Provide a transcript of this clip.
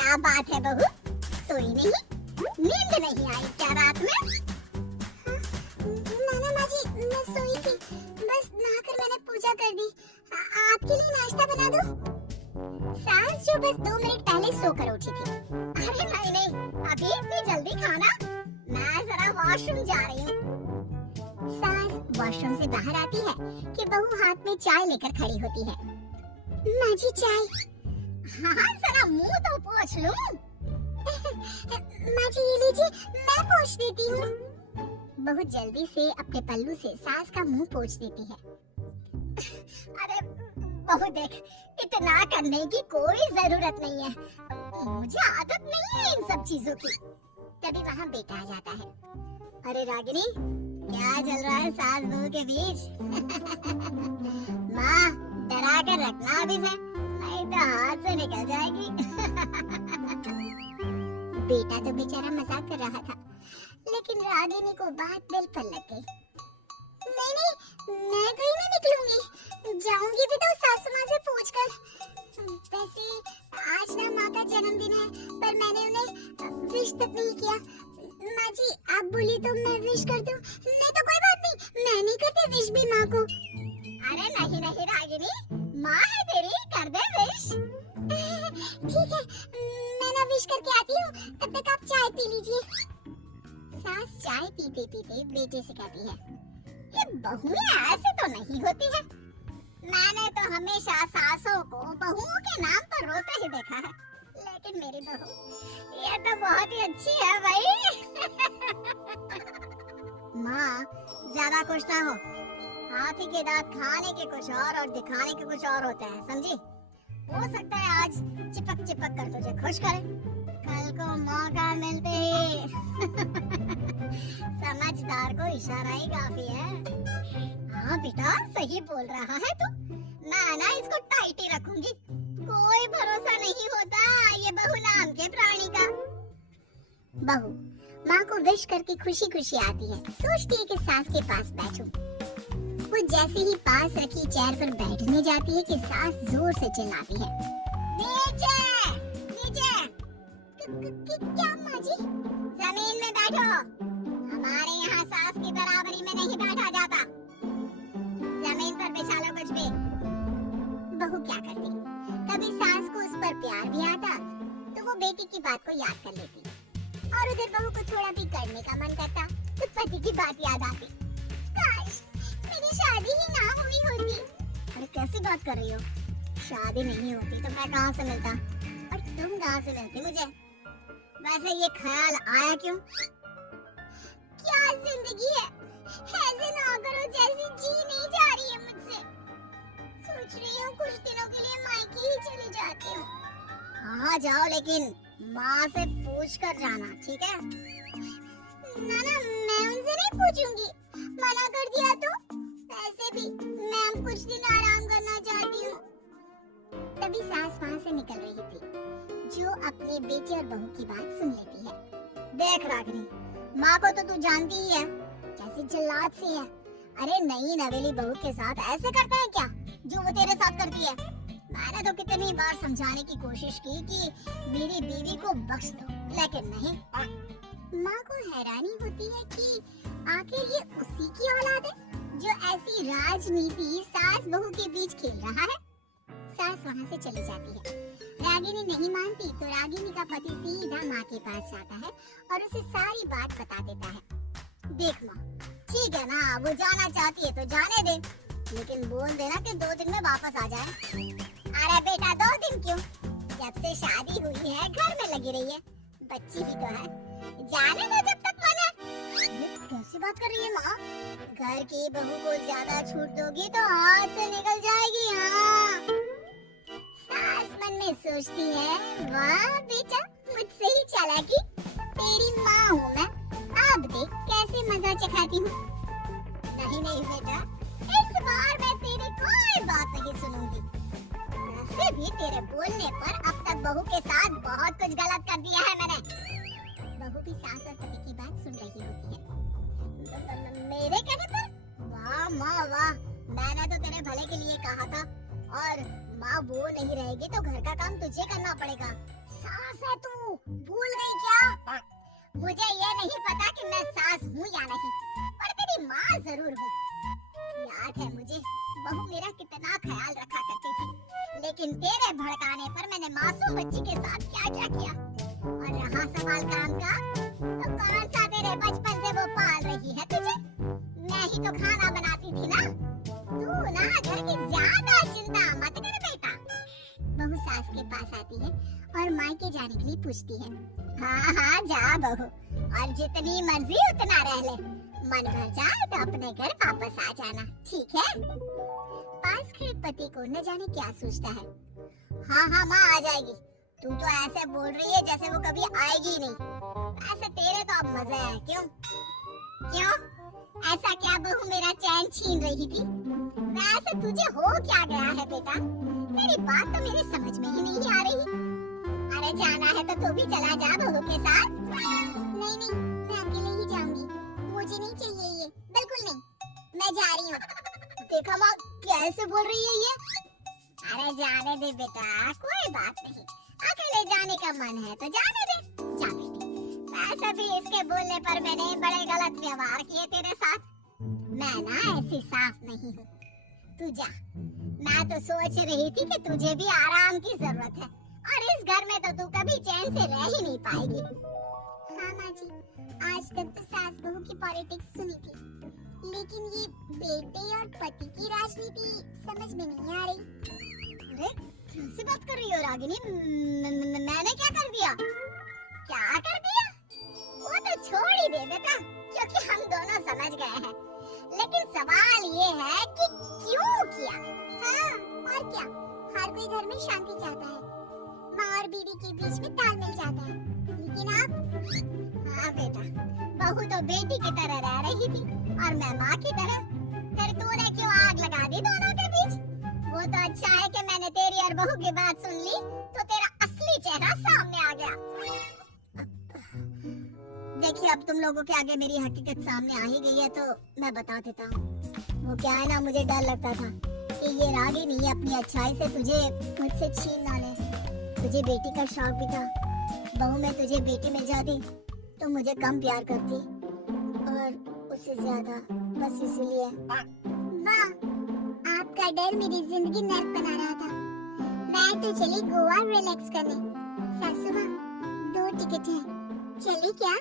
क्या बात है बहू, सोई नहीं? नींद नहीं आई क्या रात में? नाना माँ जी, मैं सोई थी, बस नहाकर मैंने पूजा कर दी। आपके लिए नाश्ता बना दूं? सास जो बस 2 मिनट पहले सोकर उठी थी। अरे नहीं नहीं, अभी इतनी जल्दी खाना? मैं जरा वॉशरूम जा रही हूँ। सास वॉशरूम से बाहर आती है कि बहू हाथ में चाय लेकर खड़ी होती है। माँ जी चाय। हाँ जरा मुंह तो पोंछ लूं। माँ जी ये लीजिए, मैं पोंछ देती हूँ। बहुत जल्दी से अपने पल्लू से सास का मुंह पोंछ देती है। अरे बहू देख, इतना करने की कोई जरूरत नहीं है, मुझे आदत नहीं है इन सब चीजों की। तभी वहाँ बेटा आ जाता है। अरे रागिनी, क्या चल रहा है सास बहू के बीच? माँ डरा कर रखना अभी से, नहीं तो हाथ से निकल जाएगी। बेटा तो बेचारा मजाक कर रहा था, लेकिन रागिनी को बात दिल पर लग गई। नहीं नहीं, मैं कहीं नहीं निकलूंगी, जाऊंगी भी तो सासू माँ से पूछकर। वैसे आज ना माँ का जन्मदिन है, पर मैंने उन्हें विश तक नहीं किया। माँ जी आप बोली तो मैं विश कर दूं? नहीं तो कोई बात नहीं, मैं नहीं करती विश भी माँ को। अरे नहीं नहीं रागिनी, माँ है तेरी, कर दे विश। ठीक है, मैं ना विश करके आती हूँ, तब तक आप चाय पी लीजिए। सास चाय पीते पीते बेटे से कहती है, ये बहुएं ऐसे तो नहीं होती है। मैंने तो हमेशा सासों को बहुओं के नाम पर रोते ही देखा है, लेकिन मेरी बहू ये तो बहुत ही अच्छी है भाई। माँ ज्यादा खुश ना हो, हाथी के दांत खाने के कुछ और दिखाने के कुछ और होते हैं, समझी? हो सकता है आज चिपक चिपक कर तुझे खुश करे, कल को मौका मिलते ही। समझदार को इशारा ही काफी है। हाँ बेटा सही बोल रहा है तू, मैं ना इसको टाइट ही रखूंगी, कोई भरोसा नहीं होता ये बहू नाम के प्राणी का। बहू माँ को विश करके खुशी खुशी आती है, सोचती है कि सास के पास बैठूं। वो जैसे ही पास रखी चेयर पर बैठने जाती है कि सास जोर से चिल्लाती है, नीचे नीचे। क्या माँ जी? जमीन में बैठो, हमारे यहाँ सास की बराबरी में नहीं बैठा जाता, जमीन पर बिछा लो कुछ भी। बहू क्या करती, कभी सास को उस पर प्यार भी आता तो वो बेटी की बात को याद कर लेती, और उधर बहू को थोड़ा भी करने का मन करता तो पति की बात याद आती। काश मेरी शादी ही ना हुई होती। अरे कैसी बात कर रही हो, शादी नहीं होती तो मैं कहाँ से मिलता, और तुम कहाँ से मिलती मुझे? वैसे ये ख्याल आया क्यों? क्या जिंदगी है, ऐसे ना करो जैसी जी नहीं जा रही है मुझसे। सोच रही हूँ कुछ दिनों के लिए मायके ही चली जाती हूँ। हाँ जाओ, लेकिन माँ से पूछ कर जाना, ठीक है? नाना मैं उनसे नहीं पूछूंगी, मना कर दिया तो। ऐसे भी मैं अब कुछ दिन आराम करना चाहती हूँ। तभी सास वहाँ से निकल रही थी, जो अपने बेटे और बहू की बात सुन लेती है। देख रागिनी, माँ को तो तू जानती ही है, कैसी जल्लाद सी है। अरे नई नवेली बहू के साथ ऐसे करते हैं क्या जो वो तेरे साथ करती है? मैंने तो कितनी बार समझाने की कोशिश की कि मेरी बीवी को बख्श दो, लेकिन नहीं। माँ को हैरानी होती है कि आखिर ये उसी की औलाद है जो ऐसी राजनीति सास बहू के बीच खेल रहा है। सास वहाँ से चली जाती है। रागिनी नहीं मानती तो रागिनी का पति सीधा माँ के पास जाता है और उसे सारी बात बता देता है। देख माँ, ठीक है ना, वो जाना चाहती है तो जाने दे, लेकिन बोल देना कि 2 दिन में वापस आ जाए। अरे बेटा 2 दिन क्यों, जब से शादी हुई है घर में लगी रही है, बच्ची भी तो है, जाने दो जब तक मन है। ये कैसी बात कर रही है माँ? घर की बहू को ज्यादा छूट दोगी तो हाथ से निकल जाएगी। हाँ सास मन में सोचती है, वाह बेटा मुझसे ही चालाकी, तेरी माँ हूँ मैं, अब देख कैसे मजा चखाती हूँ। नहीं नहीं बेटा, इस बार मैं तेरी कोई बात नहीं सुनूंगी। वैसे भी तेरे बोलने पर अब तक बहू के साथ बहुत कुछ गलत कर दिया है मैंने। बहू भी सास और पति की बात सुन रही होती है। मेरे कहने पर? वाह माँ वाह, मैंने तो तेरे भले के लिए कहा था, और माँ वो नहीं रहेगी तो घर का काम तुझे करना पड़ेगा। सास है मुझे ये नहीं पता कि मैं सास हूँ या नहीं, पर तेरी माँ जरूर हूँ। याद है मुझे, बहू मेरा कितना ख्याल रखा करती थी, लेकिन तेरे भड़काने पर मैंने मासूम बच्ची के साथ क्या क्या किया। और रहा सवाल काम का, तो कौन सा तेरे बचपन से वो पाल रही है तुझे? मैं ही तो खाना बनाती थी ना। तू ना घर की ज्यादा चिंता मत कर बेटा। बहू सास के पास आती है और मायके जाने के लिए पूछती है। हाँ हाँ जा बहू, और जितनी मर्जी उतना रह ले, मन भर जाए तो अपने घर वापस आ जाना, ठीक है? पास खड़े पति को न जाने क्या सोचता है। हाँ हाँ माँ आ जाएगी। तू तो ऐसे बोल रही है जैसे वो कभी आएगी नहीं। ऐसे तेरे तो अब मजे हैं, क्यों? क्यों? ऐसा क्या बहू मेरा चैन छीन रही थी? वैसे तुझे हो क्या गया है बेटा? मेरी बात तो मेरी समझ में ही नहीं आ रही। अरे जाना है तो तू भी चला जा बहू के साथ। नहीं नहीं, मैं अकेले ही जाऊंगी। मुझे नहीं चाहिए ये, बिल्कुल नहीं। मैं जा रही हूँ। देखा माँ कैसे बोल रही है ये? अरे जाने दे बेटा, कोई बात नहीं। अकेले जाने का मन है तो जाने दे। जा बेटी। वैसे भी इसके बोलने पर मैंने बड़े गलत व्यवहार किए तेरे साथ। मैं ना ऐसी सास नहीं हूँ। तू जा। मैं तो सोच रही थी कि तुझे भी आराम की जरूरत है, और इस घर में तो तू कभी चैन से रह ही नहीं पाएगी। हाँ माँ जी, आज तक तो सास बहू की पॉलिटिक्स सुनी थी, लेकिन ये बेटे और पति की राजनीति समझ में नहीं आ रही। अरे कैसे बात कर रही हो रागिनी? मैंने क्या कर दिया? क्या कर दिया? वो तो छोड़ ही दे बेटा, क्योंकि हम दोनों समझ गए हैं। लेकिन सवाल ये है कि क्यों किया? हाँ, और क्या? हर कोई घर में शांति चाहता है, माँ और बीवी के बीच में तालमेल चाहता है, लेकिन आप? हाँ बेटा, बहू तो बेटी की तरह रह रही थी और मैं माँ की तरह। फिर तूने क्यों आग लगा दी दोनों के बीच? वो तो अच्छा है कि मैंने तेरी और बहू की बात सुन ली, तो तेरा असली चेहरा सामने आ गया। देखिए, अब तुम लोगों के आगे मेरी हकीकत सामने आ ही गई है, तो मैं बता देता हूँ। वो क्या है ना, मुझे डर लगता था कि ये रागिनी अपनी अच्छाई से तुझे मुझसे छीन ना ले। तुझे बेटी का शौक भी था। बहू मैं तुझे बेटी में जाती तो मुझे कम प्यार करती, और उससे ज्यादा, बस इसीलिए। वाह, आपका डर मेरी जिंदगी नर्क बना रहा था। मैं तो चली गोवा रिलैक्स करने। सासू माँ, 2 टिकट है, चली क्या?